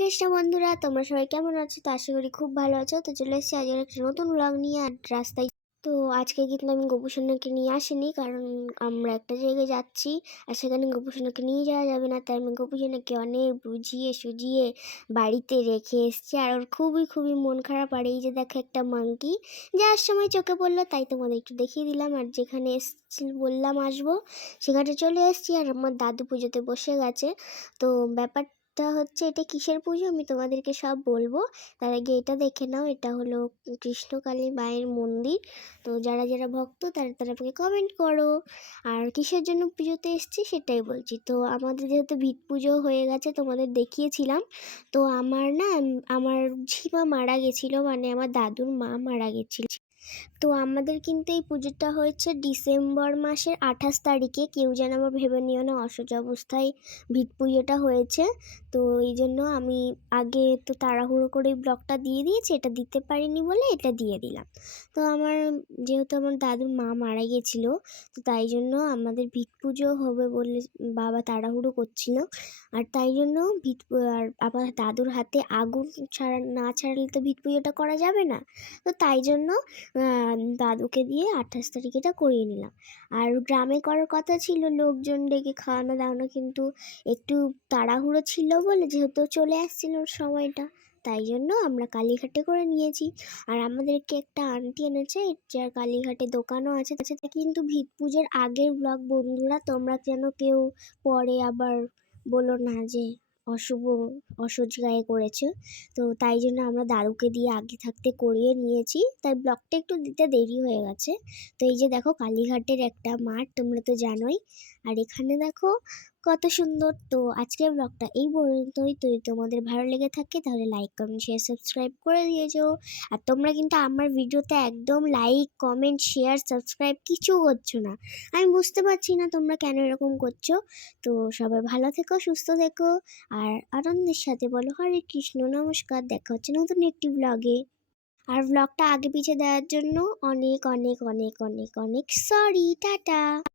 কৃষ্ণ বন্ধুরা, তোমরা সবাই কেমন আছো? তো আশা করি খুব ভালো আছো। তো চলে এসেছি আজকের একটা নতুন ব্লগ নিয়ে আর রাস্তায়। তো আজকে কিন্তু আমি গোপুসোনাকে নিয়ে আসিনি, কারণ আমরা একটা জায়গায় যাচ্ছি আর সেখানে গোপুসোনাকে নিয়ে যাওয়া যাবে না। তাই আমি গোপুসোনাকে অনেক বুঝিয়ে সুজিয়ে বাড়িতে রেখে এসেছি। আর ওর খুবই খুবই মন খারাপ। আর এই যে দেখো একটা মাংকি যাওয়ার সময় চোখে পড়ল, তাই তোমাদের একটু দেখিয়ে দিলাম। আর যেখানে এসছি বললাম আসব, সেখানে চলে এসেছি। আর আমার দাদু পুজোতে বসে গেছে। তো ব্যাপার টা হচ্ছে, এটা কিসের পুজো? আমি তোমাদেরকে সব বলব। তার আগে এটা দেখে নাও, এটা হলো কৃষ্ণকালী মায়ের মন্দির। তো যারা যারা ভক্ত, তারা তারা আমাকে কমেন্ট করো। আর কিসের জন্য পুজোতে এসছি সেটাই বলছি। তো আমাদের যেহেতু ভিত পুজো হয়ে গেছে, তোমাদের দেখিয়েছিলাম। তো আমার না, আমার ঝিমা মারা গেছিল মানে আমার দাদুর মা মারা গেছিল। তো আমাদের কিন্তু এই পুজোটা হয়েছে ডিসেম্বর মাসের আঠাশ তারিখে। কেউ যেন আমার ভেবে নিও না, অসহ্য অবস্থায় ভিত পুজোটা হয়েছে। তো এই জন্য আমি আগে তো তাড়াহুড়ো করে ব্লগটা দিয়ে দিয়েছি, এটা দিতে পারিনি বলে এটা দিয়ে দিলাম। তো আমার যেহেতু আমার দাদুর মা মারা গেছিল, তো তাই জন্য আমাদের ভিত পুজো হবে বলে বাবা তাড়াহুড়ো করছিল। আর তাই জন্য ভিত আর আমার দাদুর হাতে আগুন ছাড়া, না ছাড়লে তো ভিত পুজোটা করা যাবে না। তো তাই জন্য দাদুকে দিয়ে আঠাশ তারিখ এটা করিয়ে নিলাম। আর গ্রামে করার কথা ছিল, লোকজন ডেকে খাওয়ানো দাওয়ানো কিন্তু একটু তাড়াহুড়ো ছিল বলে যেহেতু চলে আসছিল সময়টা, তাই জন্য আমরা কালীঘাটে করে নিয়েছি। আর আমাদেরকে একটা আন্টি এনেছে, যার কালীঘাটে দোকানও আছে তাছাড়া কিন্তু ভিত পুজোর আগের ব্লগ বন্ধুরা তোমরা যেন কেউ পরে আবার বলো না যে অশুভ, অসহ্য গায়ে করেছে। তো তাই জন্য আমরা দারুকে দিয়ে আগে থাকতে করিয়ে নিয়েছি। তাই ব্লকটা একটু দিতে দেরি হয়ে গেছে। তো এই যে দেখো, কালীঘাটের একটা মাঠ, তোমরা তো জানোই। আর এখানে দেখো কত সুন্দর। তো আজকের ব্লগটা এই পর্যন্তই। তো তোমাদের ভালো লেগে থাকে তাহলে লাইক কমেন্ট শেয়ার সাবস্ক্রাইব করে দিয়েছ আর তোমরা কিন্তু আমার ভিডিওতে একদম লাইক কমেন্ট শেয়ার সাবস্ক্রাইব কিছু করছ না। আমি বুঝতে পারছি না তোমরা কেন এরকম করছ। তো সবাই ভালো থেকো, সুস্থ থেকো। আর আনন্দের সাথে বলো, হরে কৃষ্ণ, নমস্কার। দেখা হচ্ছে নতুন একটি ব্লগে আর ব্লগটা আগে পিছিয়ে দেওয়ার জন্য অনেক অনেক অনেক অনেক অনেক সরি টাটা।